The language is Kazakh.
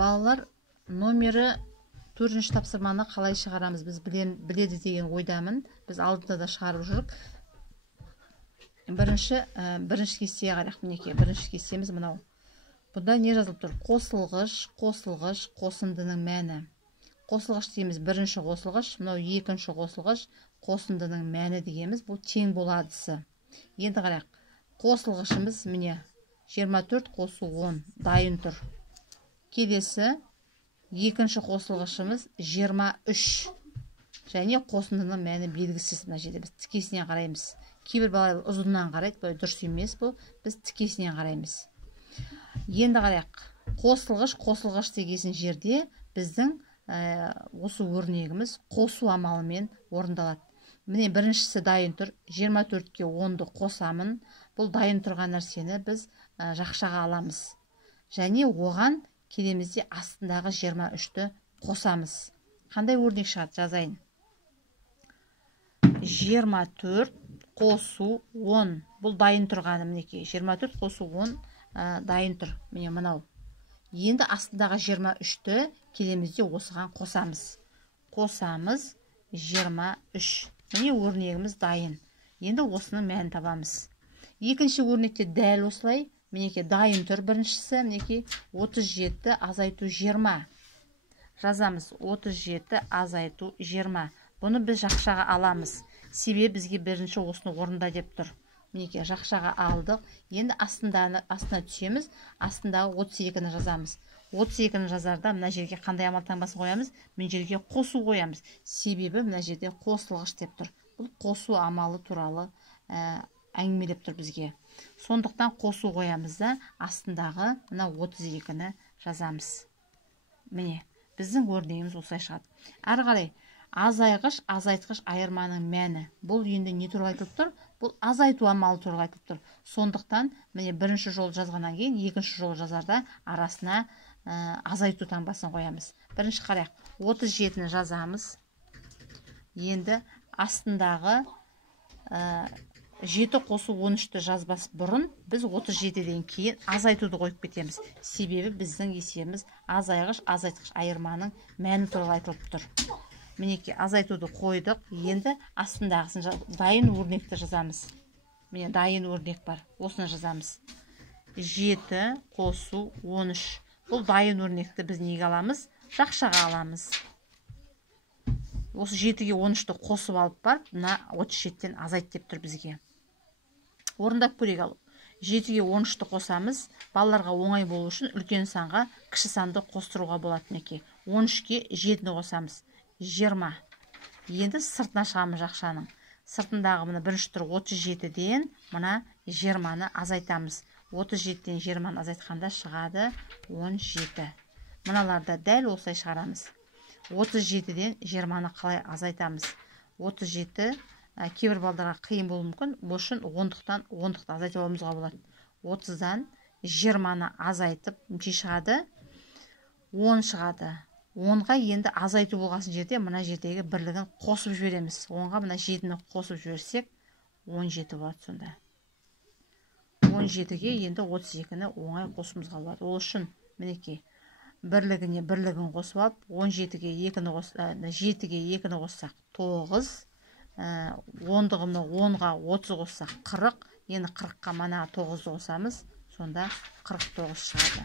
Балалар, номері 4-ші тапсырманы қалай шығарамыз? Біз біледі деген ойдамын. Біз алдында да шығарып жүрік. Бірінші кестеге қарайық. Мінекей, бірінші кестеміз мынау. Бұнда не жазылып тұр? Қосылғыш, қосындының мәні. Қосылғыш дейміз, бірінші қосылғыш, мынау екінші қосылғыш, қосындының мәні дегеніміз, бұл тең боладысы. Енді қарайық. Қосылғышымыз міне 24 қосу 10 дайын тұр. Келесі екінші қосылғышымыз 23. Және қосындының мәні белгісіз. Мына жерде біз тікесінен қараймыз. Кейбір балалар ұзыннан қарайды, бұл дұрыс емес, бұл біз тікесінен қараймыз. Енді қарайық. Қосылғыш деген жерде біздің осы өрнегіміз қосу амалымен орындалады. Міне біріншісі дайын тұр. 24-ке 10-ды қосамын. Бұл дайын тұрған нәрсені біз жақшаға аламыз. Және оған келемізде астындағы 23-ті қосамыз. Қандай өрнек шығады? Жазайын. 24 қосу 10. Бұл дайын тұрғаны мінекей. 24 қосу 10 дайын тұр. Міне мынау. Енді астындағы 23-ті келемізде осыған қосамыз. Қосамыз 23. Міне өрнегіміз дайын. Енді осының мәнін табамыз. Екінші өрнекте дәл осылай. Мінекей дайын тұр біріншісі. Мінекей 37 азайту 20. Жазамыз 37 азайту 20. Бұны біз жақшаға аламыз. Себебі бізге бірінші осыны орында деп тұр. Мінекей жақшаға алдық. Енді астына түсеміз. Астындағы 32-ні жазамыз. 32-ні жазарда мына жерге қандай амал таңбасын қоямыз? Мына жерге қосу қоямыз. Себебі мына жерде қосылғыш деп тұр. Бұл қосу амалы туралы әңгімелеп тұр бізге. Сондықтан қосу қоямыз да астындағы мына 32-ні жазамыз. Міне, біздің өрнегіміз осылай шығады. Әрі қарай азайғыш, азайтқыш айырманың мәні. Бұл енді не туралы айтылып тұр? Бұл азайту амалы туралы айтылып тұр. Сондықтан міне бірінші жол жазғаннан кейін екінші жол жазарда арасына азайту таңбасын қоямыз. Бірінші қарайық. 37-ні жазамыз. Енді астындағы 7 қосу 13-ті жазбас бұрын біз 37-ден кейін азайтуды қойып кетеміз. Себебі біздің есебіміз азайғыш, азайтқыш айырманың мәні туралы айтылып тұр. Мінекей азайтуды қойдық. Енді астындағысын дайын өрнекті жазамыз. Міне дайын өрнек бар. Осыны жазамыз. 7 қосу 13. Бұл дайын өрнекті біз неге аламыз? Жақшаға аламыз. Осы 7-ге 13-ті қосып алып бар, мына 37-тен азайт деп тұр бізге. Орындап көрейік алу. 7-ге 13-ті қосамыз. Балаларға оңай болу үшін үлкен санға кіші санды қостыруға болады. Мінекей 13-ке 7-ні қосамыз. 20. Енді сыртына шығамыз жақшаның. Сыртындағы мына бірінші тұр 37-ден мына 20-ны азайтамыз. 37-ден 20-ны азайтқанда шығады 17. Мыналарда дәл осылай шығарамыз. 37-ден 20-ны қалай азайтамыз? 37 кейбір балдарға қиын болуы мүмкін. Бұл үшін 10-тықтан 10-тықты азайтып алуымызға болады. 30-дан 20-ны азайтып неше шығады? 10 шығады. 10-ға енді азайту болғасын жерде мына жердегі бірлігін қосып жібереміз. 10-ға мына 7-ні қосып жіберсек 17 болады сонда. 17-ге енді 32-ні оңай қосуымызға болады. Ол үшін мінекей бірлігіне бірлігін қосып алып 17-ге 2-ні қоссақ 7-ге 2-ні қоссақ 9, 10-ға 30 қоссақ 40, енді 40-қа мана 9-ды қосамыз, сонда 49 шығады.